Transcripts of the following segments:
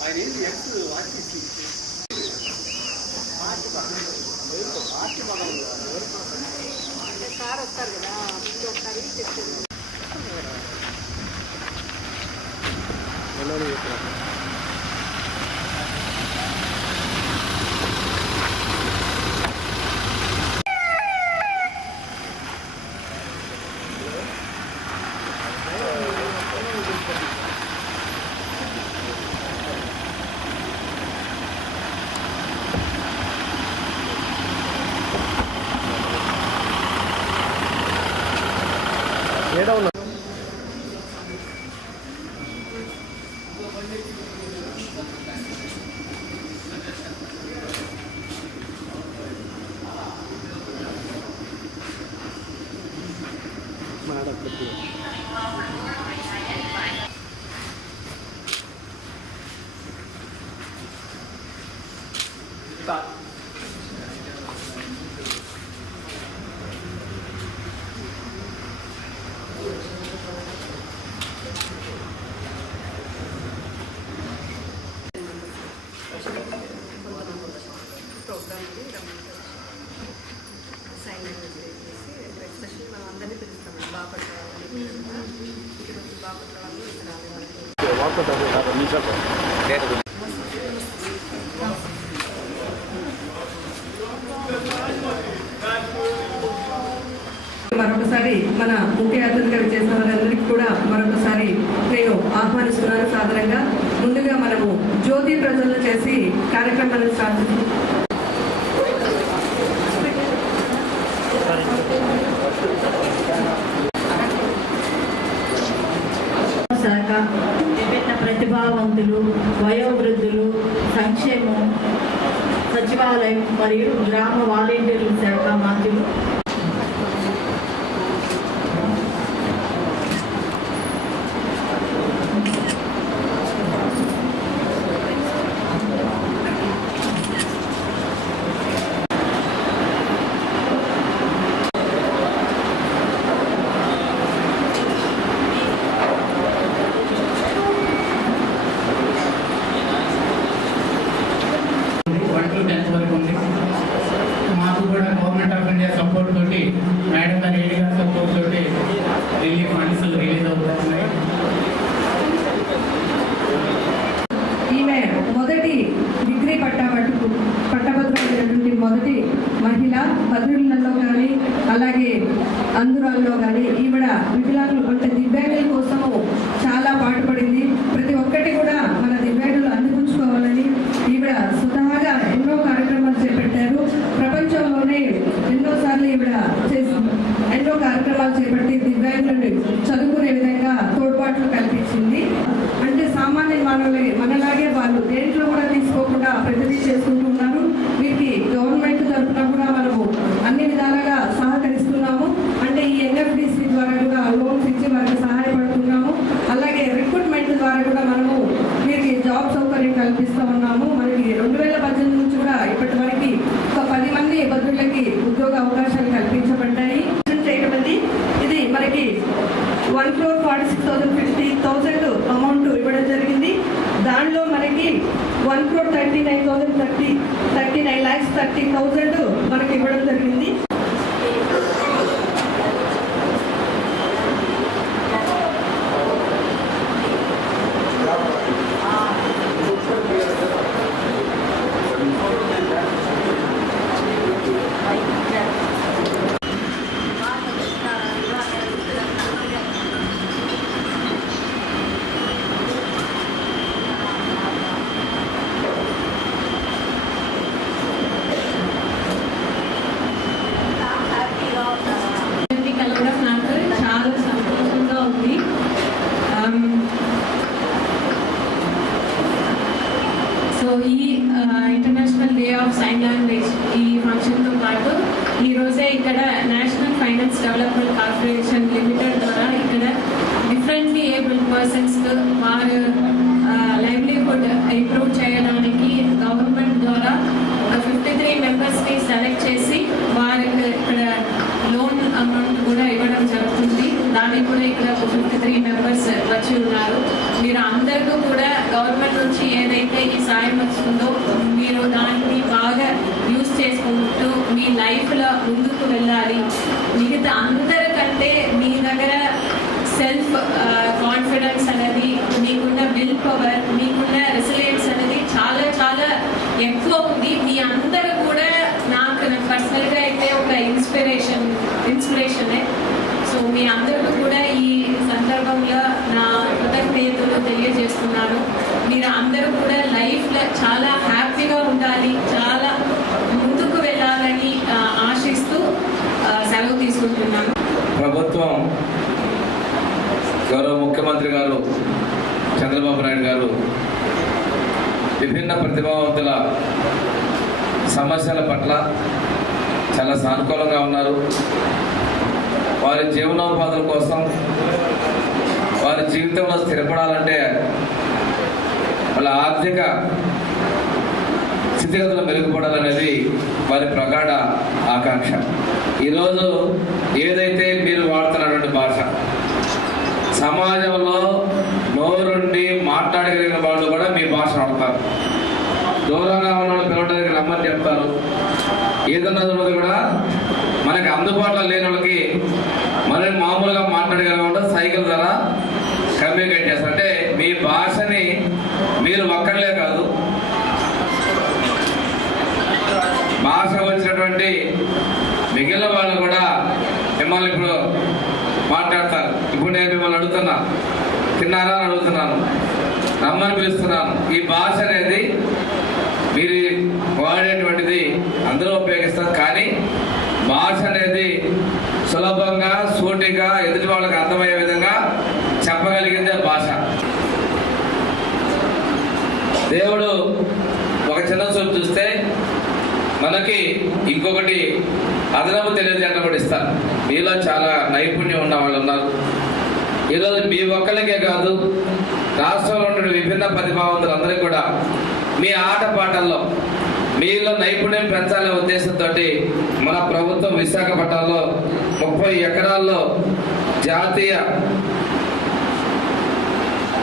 ఆయన ఏంటి ఎక్స్ వాటికి పార్టీ పక్కన పార్టీ పక్కన సార్ వస్తారు కదా ఒకసారి చెప్తారు మరొకసారి మన ముఖ్య అతిథిగా చేసిన వారందరికీ కూడా మరొకసారి నేను ఆహ్వానిస్తున్నాను సాధారణంగా. ముందుగా మనము జ్యోతి ప్రజలను చేసి కార్యక్రమాన్ని స్టార్ట్ చేస్తాం శాఖ విభిన్న ప్రతిభావంతులు వయోవృద్ధులు సంక్షేమం సచివాలయం మరియు గ్రామ వాలంటీర్ల శాఖ మంత్రులు మహిళ భద్రులలో కానీ అలాగే అందురాల్లో కానీ ఈవిడ వికలాంగులు అంటే దివ్యాంగుల కోసము చాలా పాటుపడింది. ప్రతి ఒక్కటి కూడా మన దివ్యాంగులు అందిపుచ్చుకోవాలని ఈవిడ స్వతహాగా ఎన్నో కార్యక్రమాలు చేపట్టారు. ప్రపంచంలోనే ఎన్నోసార్లు ఈవిడ చేసి ఎన్నో కార్యక్రమాలు చేపట్టి దివ్యాంగులను చదువుకునే విధంగా తోడ్పాట్లు కల్పించింది. అంటే సామాన్య మానవులే మనలా వాళ్ళు దేంట్లో కూడా తీసుకోకుండా ప్రతిదీ చేసుకుంటున్నారు వీరికి గవర్నమెంట్ తరఫున కూడా మనము అన్ని విధాలుగా సహకరిస్తున్నాము అంటే ఈ ఎన్ఎఫ్డిసి ద్వారా కూడా లోన్స్ ఇచ్చి వారికి సహాయపడుతున్నాము అలాగే రిక్రూట్మెంట్ ద్వారా కూడా మనము వీరికి జాబ్ సౌకర్యం కల్పిస్తూ ఉన్నాము మనకి రెండు వేల పద్దెనిమిది నుంచి కూడా ఇప్పటి వరకు ఒక పది మంది బదులకి ఉద్యోగ అవకాశాలు కల్పించబడ్డాయి చేయబడింది ఇది మనకి one crore forty six thousand fifty thousand amount ఇవ్వడం జరిగింది. దానిలో మనకి one crore thirty nine thousand thirty thirty nine lakhs thirty thousand మనకి ఇవ్వడం జరిగింది. ఈ international day of sign language ఈ ఫంక్షన్తో పాటు ఈరోజే ఇక్కడ national finance development corporation limited ద్వారా ఇక్కడ డిఫరెంట్లీ ఏబుల్ పర్సన్స్ వారు లైవ్లీహుడ్ ఇంప్రూవ్ చేయడానికి గవర్నమెంట్ ద్వారా ఫిఫ్టీ త్రీ మెంబర్స్ని సెలెక్ట్ చేసి వారికి ఇక్కడ లోన్ అమౌంట్ కూడా ఇవ్వడం జరుగుతుంది. దాని దానికి కూడా ఇక్కడ ఫిఫ్టీ త్రీ మెంబర్స్ వచ్చి ఉన్నారు. మీరు అందరికీ కూడా గవర్నమెంట్ నుంచి ఏదైతే ఈ సాయం వస్తుందో మీరు దాన్ని బాగా యూజ్ చేసుకుంటూ మీ లైఫ్లో ముందుకు వెళ్ళాలి. మిగతా అందరికంటే మీ దగ్గర సెల్ఫ్ కాన్ఫిడెన్స్ అనేది మీకున్న విల్ పవర్ మీకున్న రెసిలియన్స్ అనేది చాలా చాలా ఎక్కువ ఉంది. మీ అందరూ కూడా నాకు పర్సనల్గా అయితే ఒక ఇన్స్పిరేషన్ ఇన్స్పిరేషనే సో మీ అందరికీ కూడా ఈ సందర్భంలో నా కృతజ్ఞతలు తెలియజేస్తున్నాను మీరు అందరూ కూడా లైఫ్లో చాలా హ్యాపీగా ఉండాలి చాలా ముందుకు వెళ్ళాలని ఆ, ఆశిస్తూ ఆ, సెలవు తీసుకుంటున్నాను ప్రభుత్వం గౌరవ ముఖ్యమంత్రి గారు చంద్రబాబు నాయుడు గారు విభిన్న ప్రతిభావంతుల సమస్యల పట్ల చాలా సానుకూలంగా ఉన్నారు. వారి జీవనోపాధుల కోసం వారి జీవితంలో స్థిరపడాలంటే వాళ్ళ ఆర్థిక స్థితిగతులు మెరుగుపడాలనేది వారి ప్రగాఢ ఆకాంక్ష. ఈరోజు ఏదైతే మీరు వాడుతున్నటువంటి భాష సమాజంలో నోరుండి మాట్లాడగలిగిన వాళ్ళు కూడా మీ భాష వాడతారు. దూరంగా ఉన్న వాళ్ళు పిలవడానికి రమ్మని చెప్తారు. ఏదన్నా కూడా మనకి అందుబాటులో లేని వాళ్ళకి మనం మామూలుగా మాట్లాడగలిగిన వాళ్ళు సైకిల్ ద్వారా కమ్యూనికేట్ చేస్తారు. అంటే మీ భాషని మీరు ఒక్కర్లే కాదు భాష వచ్చినటువంటి మిగిలిన వాళ్ళు కూడా మిమ్మల్ని ఇప్పుడు మాట్లాడతారు. ఇప్పుడు నేను మిమ్మల్ని అడుగుతున్నా. తిన్నారా అని అడుగుతున్నాను. రమ్మని పిలుస్తున్నాను. ఈ భాష అనేది మీరు వాడేటువంటిది అందరూ ఉపయోగిస్తారు. కానీ భాష అనేది సులభంగా సూటిగా ఎదుటి వాళ్ళకి అర్థమయ్యే విధంగా చెప్పగలిగిందే భాష దేవుడు ఒక చిన్న చూపు చూస్తే మనకి ఇంకొకటి అదనపు తెలియజేయడం కూడా ఇస్తారు మీలో చాలా నైపుణ్యం ఉన్న వాళ్ళు ఉన్నారు. ఈరోజు మీ ఒక్కరికే కాదు రాష్ట్రంలో ఉన్న విభిన్న ప్రతిభావంతులు అందరికీ కూడా మీ ఆట పాటల్లో మీలో నైపుణ్యం పెంచాలనే ఉద్దేశంతో మన ప్రభుత్వం విశాఖపట్నంలో ముప్పై ఎకరాల్లో జాతీయ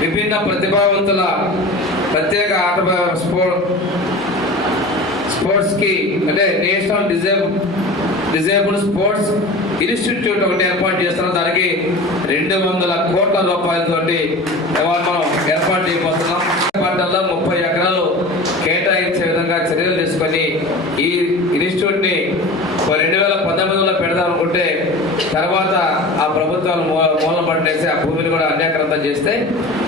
విభిన్న ప్రతిభావంతుల ప్రత్యేక ఆట స్పో స్పోర్ట్స్కి అంటే national disable disable sports institute ఒకటి ఏర్పాటు చేస్తున్నాం దానికి రెండు వందల కోట్ల రూపాయలతోటి మనం ఏర్పాటు చేయబోతున్నాం. పంటల్లో ముప్పై ఎకరాలు కేటాయించే విధంగా చర్యలు తీసుకొని ఈ ఇన్స్టిట్యూట్ని రెండు వేల పంతొమ్మిదిలో పెడదాం అనుకుంటే తర్వాత ఆ ప్రభుత్వాలు మూలం పట్టేసి ఆ భూమిని కూడా అన్యాక్రాంతం చేస్తే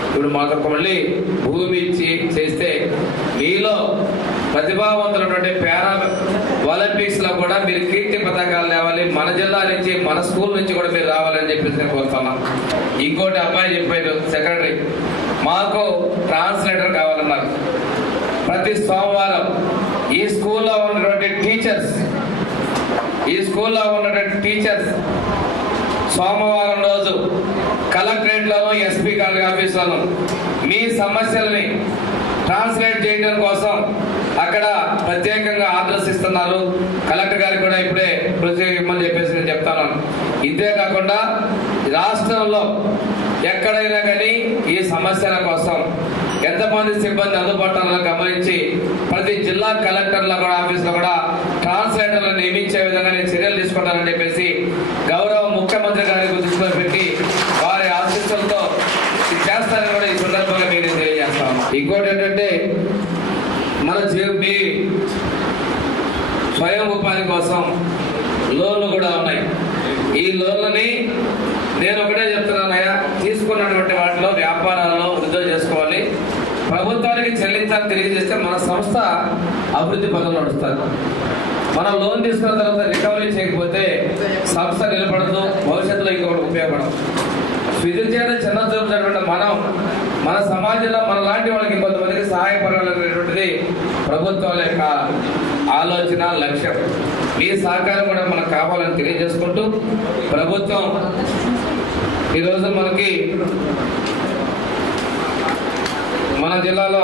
ఇప్పుడు మాకు మళ్ళీ భూమి ఇచ్చి చేస్తే మీలో ప్రతిభావంతులైనటువంటి పారా ఒలింపిక్స్లో కూడా మీరు కీర్తి పథకాలు లేవాలి మన జిల్లా నుంచి మన స్కూల్ నుంచి కూడా మీరు రావాలని చెప్పేసి నేను కోరుతున్నాం. ఇంకోటి అబ్బాయి చెప్పారు సెక్రటరీ మాకు ట్రాన్స్లేటర్ కావాలన్నారు. ప్రతి సోమవారం ఈ స్కూల్లో ఉన్నటువంటి టీచర్స్ ఈ స్కూల్లో ఉన్నటువంటి టీచర్స్ సోమవారం రోజు కలెక్టరేట్లోను ఎస్పీ గారి ఆఫీసులోను మీ సమస్యల్ని ట్రాన్స్లేట్ చేయడం కోసం అక్కడ ప్రత్యేకంగా ఆర్డర్స్ ఇస్తున్నారు. కలెక్టర్ గారికి కూడా ఇప్పుడే కృషి ఇమ్మని చెప్పేసి నేను చెప్తాను. ఇదే కాకుండా రాష్ట్రంలో ఎక్కడైనా కానీ ఈ సమస్యల కోసం ఎంతమంది సిబ్బంది అందుబాటులో గమనించి ప్రతి జిల్లా కలెక్టర్ల కూడా ఆఫీసులో కూడా ట్రాన్స్లేటర్లు నియమించే విధంగా నేను చర్యలు తీసుకుంటానని చెప్పేసి గౌరవ ముఖ్యమంత్రి గారికి దృష్టిలో పెట్టి వారి ఆశీస్సులతో చేస్తారని కూడా ఈ సందర్భంగా మీరు తెలియజేస్తాను ఇంకోటి ఏంటంటే మన మీ స్వయం ఉపాధి కోసం లోన్లు కూడా ఉన్నాయి. ఈ లోన్లని నేను ఒకటే చెప్తున్నానయ్యా తీసుకున్నటువంటి ప్రభుత్వానికి తెలియజేస్తే మన సంస్థ అభివృద్ధి పనులు నడుస్తారు మనం లోన్ తీసుకున్న తర్వాత రికవరీ చేయకపోతే సంస్థ నిలబడదు భవిష్యత్తులో ఇంకొకటి ఉపయోగపడదు. విధులు చేయడం చిన్న చూపించినటువంటి మనం మన సమాజంలో మన లాంటి వాళ్ళకి కొంతమందికి సహాయపడాలనేటువంటిది ప్రభుత్వాల యొక్క ఆలోచన లక్ష్యం. ఈ సహకారం కూడా మనకు కావాలని తెలియజేసుకుంటూ ప్రభుత్వం ఈరోజు మనకి మన జిల్లాలో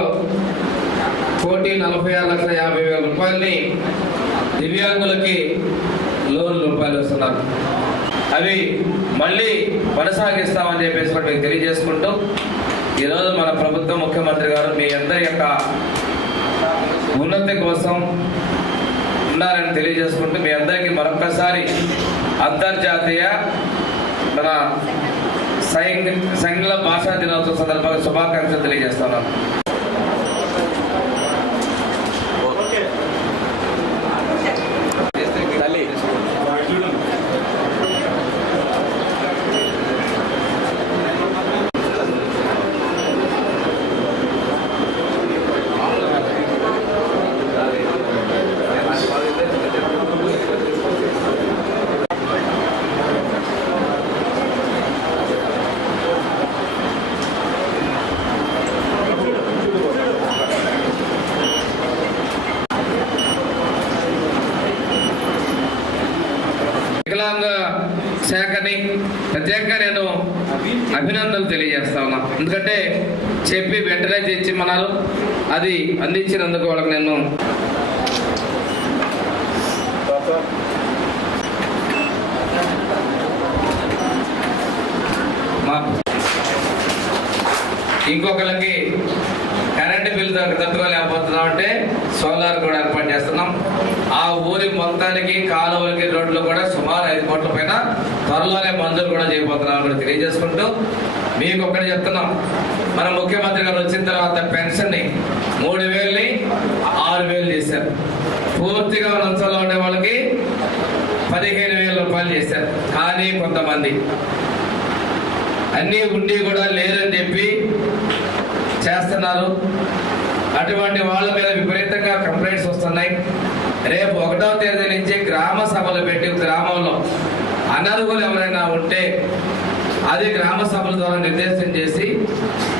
కోటి నలభై ఆరు లక్షల యాభై వేల రూపాయలని దివ్యాంగులకి లోన్ రూపాయలు వస్తున్నారు అవి మళ్ళీ కొనసాగిస్తామని చెప్పేసి కూడా మీకు తెలియజేసుకుంటూ ఈరోజు మన ప్రభుత్వ ముఖ్యమంత్రి గారు మీ అందరి యొక్క ఉన్నతి కోసం ఉన్నారని తెలియజేసుకుంటూ మీ అందరికీ మరొకసారి అంతర్జాతీయ మన సైంగ్ సంఘ భాషా దినోత్సవం సందర్భంగా శుభాకాంక్షలు తెలియజేస్తున్నాను. వికలాంగ శాఖని ప్రత్యేకంగా నేను అభినందనలు తెలియజేస్తా ఉన్నా. ఎందుకంటే చెప్పి వెంటనే తెచ్చిమన్నారు అది అందించినందుకు వాళ్ళకి నేను మా ఇంకొకరికి కరెంటు బిల్లు తట్టుకోలేకపోతున్నాం అంటే సోలార్ కూడా ఏర్పాటు చేస్తున్నాం. ఆ ఊరి మొత్తానికి కాలువలకి రోడ్లు కూడా సుమారు ఐదు కోట్ల పైన త్వరలోనే మంజూరు కూడా చేయబోతున్నాం కూడా తెలియజేసుకుంటూ మీకు ఒకటి చెప్తున్నాం. మన ముఖ్యమంత్రి గారు వచ్చిన తర్వాత పెన్షన్ని మూడు వేలని ఆరు వేలు చేశారు. పూర్తిగా లంచంలో ఉండే వాళ్ళకి పదిహేను వేల రూపాయలు చేశారు. కానీ కొంతమంది అన్నీ ఉండి కూడా లేరని చెప్పి చేస్తున్నారు. అటువంటి వాళ్ళ మీద విపరీతంగా కంప్లైంట్స్ వస్తున్నాయి. రేపు ఒకటో తేదీ నుంచి గ్రామ సభలు పెట్టి గ్రామంలో అనర్హులు ఎవరైనా ఉంటే అది గ్రామ సభల ద్వారా నిర్దేశం చేసి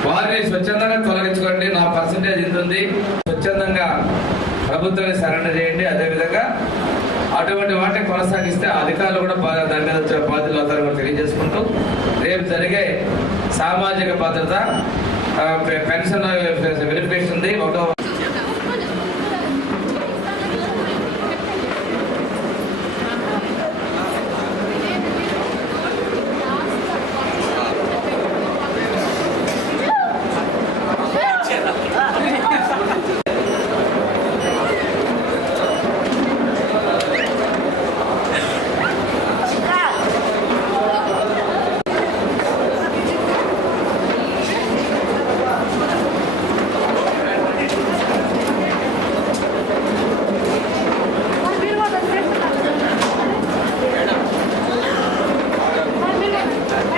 వారిని స్వచ్ఛందంగా తొలగించుకోండి. నా పర్సంటేజ్ ఇంతుంది స్వచ్ఛందంగా ప్రభుత్వాన్ని సరెండర్ చేయండి. అదేవిధంగా అటువంటి వాటిని కొనసాగిస్తే అధికారులు కూడా దాని మీద వచ్చే బాధ్యతలు అవుతారు కూడా తెలియజేసుకుంటూ రేపు జరిగే సామాజిక భద్రత పెన్షన్ వెరిఫికేషన్ ఉంది. ఒకటో